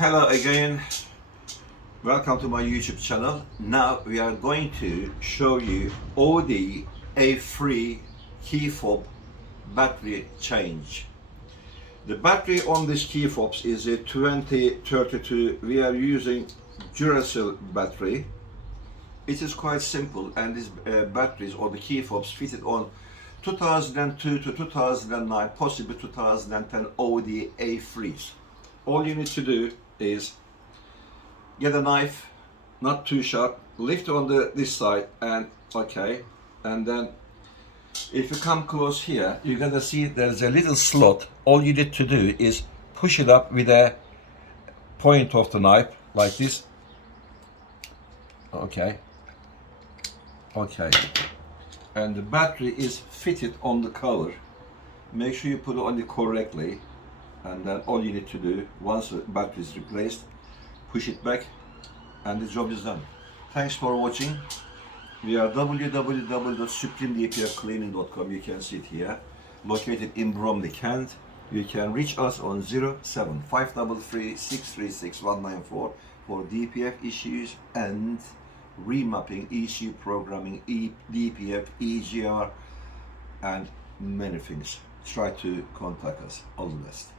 Hello again, welcome to my YouTube channel. Now we are going to show you Audi A3 key fob battery change. The battery on this key fobs is a 2032. We are using Duracell battery. It is quite simple, and these batteries or the key fobs fitted on 2002 to 2009, possibly 2010 Audi A3s. All you need to do is get a knife, not too sharp, lift on this side, and okay, and then if you come close here, you're gonna see there's a little slot. All you need to do is push it up with a point of the knife like this. Okay, and the battery is fitted on the cover. Make sure you put it on it correctly, and then all you need to do, once the battery is replaced, push it back and the job is done. Thanks for watching. We are www.supremedpfcleaning.com. You can see it here, located in Bromley, Kent. You can reach us on 07533636194 for DPF issues and remapping, ECU programming, DPF, EGR, and many things. Try to contact us. All the best.